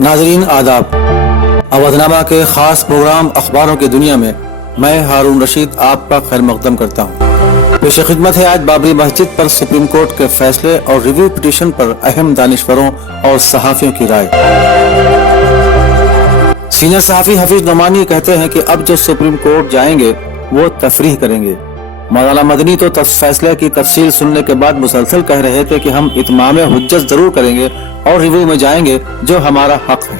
नाज़रीन आदाब। अवधनामा के खास प्रोग्राम अखबारों की दुनिया में मैं हारून रशीद आपका खैर मकदम करता हूँ। पेश खिदमत है आज बाबरी मस्जिद पर सुप्रीम कोर्ट के फैसले और रिव्यू पिटीशन पर अहम दानिश्वरों और सहाफियों की राय। सीनियर सहाफी हफीज नोमानी कहते हैं कि अब जो सुप्रीम कोर्ट जाएंगे वो तफरीह करेंगे। मौलाना मदनी तो फैसले की तफसील सुनने के बाद मुसलसल कह रहे थे कि हम इत्माम हुज्जत जरूर करेंगे और रिव्यू में जाएंगे जो हमारा हक है।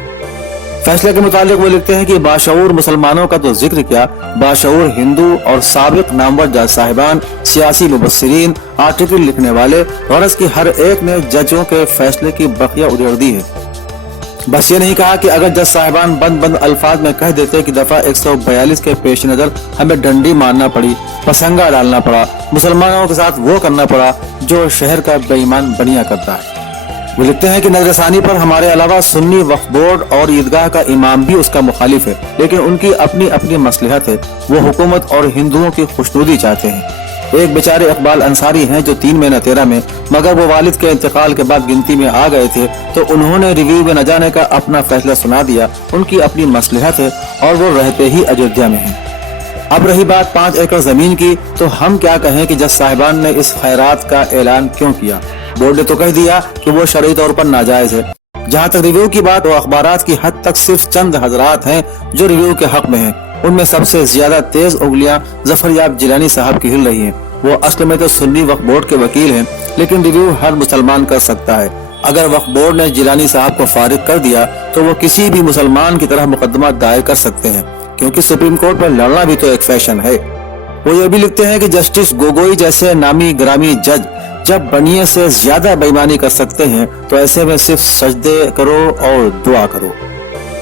फैसले के मुतालिक वो लिखते हैं कि बाशऊर मुसलमानों का तो जिक्र क्या, बाशऊर हिंदू और साबिक नामवर जज साहिबान, सियासी मुबस्सिरीन, आर्टिकल लिखने वाले, गरज की हर एक ने जजों के फैसले की बखिया उधेड़ दी है। बस ये नहीं कहा कि अगर जज साहिबान बंद अल्फाज में कह देते कि दफा 142 के पेश नजर हमें डंडी मारना पड़ी, पसंगा डालना पड़ा, मुसलमानों के साथ वो करना पड़ा जो शहर का बेईमान बनिया करता है। वो लिखते हैं कि नजरसानी पर हमारे अलावा सुन्नी वक्फ बोर्ड और ईदगाह का इमाम भी उसका मुखालिफ है, लेकिन उनकी अपनी अपनी मसलहत है। वो हुकूमत और हिंदुओं की खुशनुदी चाहते हैं। एक बेचारे इकबाल अंसारी हैं जो 3 महीना 13 में, मगर वो वालिद के इंतकाल के बाद गिनती में आ गए थे, तो उन्होंने रिव्यू में न जाने का अपना फैसला सुना दिया। उनकी अपनी मसलहत है और वो रहते ही अयोध्या में हैं। अब रही बात 5 एकड़ जमीन की, तो हम क्या कहें कि जज साहिबान ने इस खैरात का ऐलान क्यों किया। बोर्ड ने तो कह दिया कि वो शरई तौर पर नाजायज है। जहाँ तक रिव्यू की बात, वो अखबारात की हद तक सिर्फ चंद हजरात हैं जो रिव्यू के हक में हैं। उनमें सबसे ज्यादा तेज उंगलियां जफरयाब जिलानी साहब की हिल रही हैं। वो असल में तो सुन्नी वक्फ बोर्ड के वकील हैं, लेकिन रिव्यू हर मुसलमान कर सकता है। अगर वक्फ बोर्ड ने जिलानी साहब को फारिग कर दिया तो वो किसी भी मुसलमान की तरह मुकदमा दायर कर सकते हैं, क्योंकि सुप्रीम कोर्ट पर लड़ना भी तो एक फैशन है। वो ये भी लिखते हैं कि जस्टिस गोगोई जैसे नामी ग्रामी जज जब बनिए से ज्यादा बेईमानी कर सकते हैं, तो ऐसे में सिर्फ सजदे करो और दुआ करो।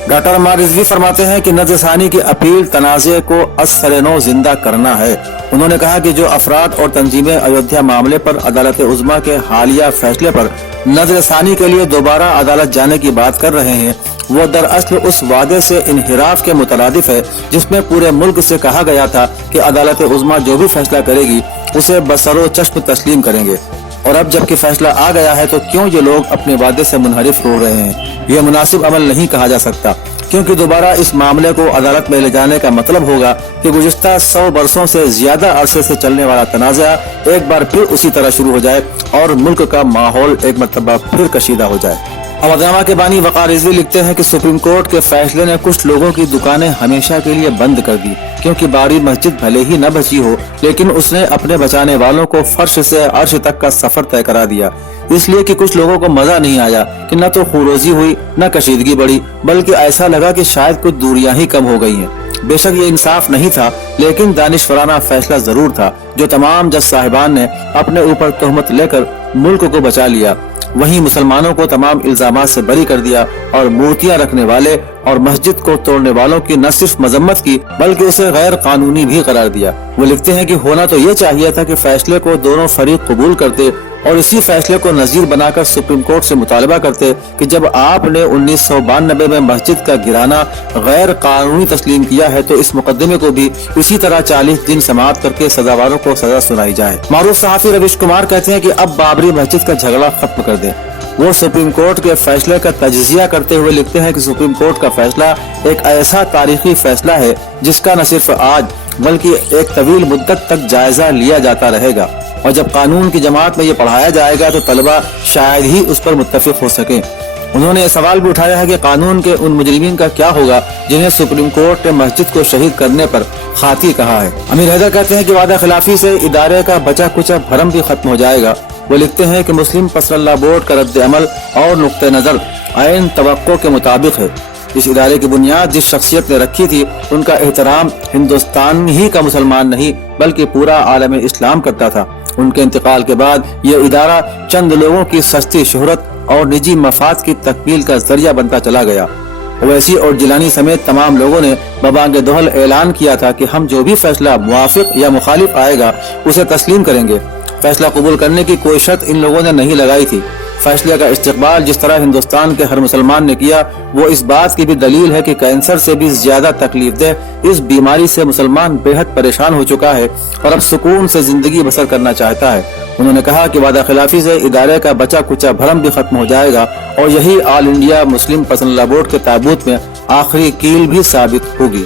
डॉक्टर अम्मार रिजवी फरमाते हैं कि नजरसानी की अपील तनाज़े को असरनो जिंदा करना है। उन्होंने कहा कि जो अफराद और तंजीमें अयोध्या मामले पर अदालत उज़्मा के हालिया फैसले पर नजरसानी के लिए दोबारा अदालत जाने की बात कर रहे हैं, वो दरअसल उस वादे से इनहिराफ के मुतरादिफ है जिसमें पूरे मुल्क से कहा गया था कि अदालत उज़्मा जो भी फैसला करेगी उसे बसरो चश्म तस्लीम करेंगे। और अब जबकि फैसला आ गया है तो क्यों ये लोग अपने वादे से मुनहरिफ हो रहे हैं। यह मुनासिब अमल नहीं कहा जा सकता, क्योंकि दोबारा इस मामले को अदालत में ले जाने का मतलब होगा कि गुज़िश्ता 100 बरसों से ज्यादा अरसे से चलने वाला तनाज़ा एक बार फिर उसी तरह शुरू हो जाए और मुल्क का माहौल एक मरतबा फिर कशीदा हो जाए। अवधनामा के बानी वक़ार रिजवी लिखते हैं कि सुप्रीम कोर्ट के फैसले ने कुछ लोगों की दुकानें हमेशा के लिए बंद कर दी, क्योंकि बाबरी मस्जिद भले ही न बची हो, लेकिन उसने अपने बचाने वालों को फर्श से अर्श तक का सफर तय करा दिया। इसलिए कि कुछ लोगों को मजा नहीं आया कि न तो खुरोजी हुई न कशीदगी बढ़ी, बल्कि ऐसा लगा कि शायद कुछ दूरियां ही कम हो गई हैं। बेशक ये इंसाफ नहीं था, लेकिन दानिशवराना फैसला जरूर था जो तमाम जज साहिबान ने अपने ऊपर तोहमत लेकर मुल्क को बचा लिया। वहीं मुसलमानों को तमाम इल्जामात से बरी कर दिया और मूर्तियां रखने वाले और मस्जिद को तोड़ने वालों की न सिर्फ मजम्मत की, बल्कि उसे गैर कानूनी भी करार दिया। वो लिखते हैं कि होना तो ये चाहिए था कि फैसले को दोनों फरीक कबूल करते और इसी फैसले को नजीर बनाकर सुप्रीम कोर्ट से मुतालबा करते कि जब आपने 1992 में मस्जिद का गिराना गैर कानूनी तस्लीम किया है, तो इस मुकदमे को भी इसी तरह 40 दिन समाअत करके सजावारों को सजा सुनाई जाए। मारूफ सहाफी रविश कुमार कहते हैं कि अब बाबरी मस्जिद का झगड़ा खत्म कर दें। वो सुप्रीम कोर्ट के फैसले का तजजिया करते हुए लिखते हैं कि सुप्रीम कोर्ट का फैसला एक ऐसा तारीखी फैसला है जिसका न सिर्फ आज बल्कि एक तवील मुद्दत तक जायजा लिया जाता रहेगा, और जब कानून की जमात में ये पढ़ाया जाएगा तो तलबा शायद ही उस पर मुत्तफिक हो सके। उन्होंने ये सवाल भी उठाया है कि कानून के उन मुजरिमीन का क्या होगा जिन्हें सुप्रीम कोर्ट ने मस्जिद को शहीद करने पर खाती कहा है। अमीर हैदर कहते हैं कि वादा खिलाफी से इदारे का बचा कुचा भरम भी खत्म हो जाएगा। वो लिखते हैं कि मुस्लिम पसरल्ला बोर्ड का रद्द अमल और नुक्ते नजर आइन तवक्को के मुताबिक है। इस इदारे की बुनियाद जिस शख्सियत ने रखी थी, उनका एहतराम हिंदुस्तान ही का मुसलमान नहीं बल्कि पूरा आलम इस्लाम करता था। उनके इंतकाल के बाद ये इदारा चंद लोगों की सस्ती शोहरत और निजी मफाद की तकमील का जरिया बनता चला गया। ओवैसी और जिलानी समेत तमाम लोगों ने बबांगे दोहल ऐलान किया था कि हम जो भी फैसला मुवाफिक या मुखालिफ आएगा उसे तस्लीम करेंगे। फैसला कबूल करने की कोई शर्त इन लोगों ने नहीं लगाई थी। फैसले का इस्तकबाल जिस तरह हिंदुस्तान के हर मुसलमान ने किया, वो इस बात की भी दलील है कि कैंसर से भी ज्यादा तकलीफ दह इस बीमारी से मुसलमान बेहद परेशान हो चुका है और अब सुकून से जिंदगी बसर करना चाहता है। انہوں نے کہا کہ وعدہ خلافی سے ادارے کا بچا کچا بھرم بھی ختم ہو جائے گا اور یہی آل انڈیا مسلم پسند اللہ بورڈ کے تابوت میں آخری کیل بھی ثابت ہوگی۔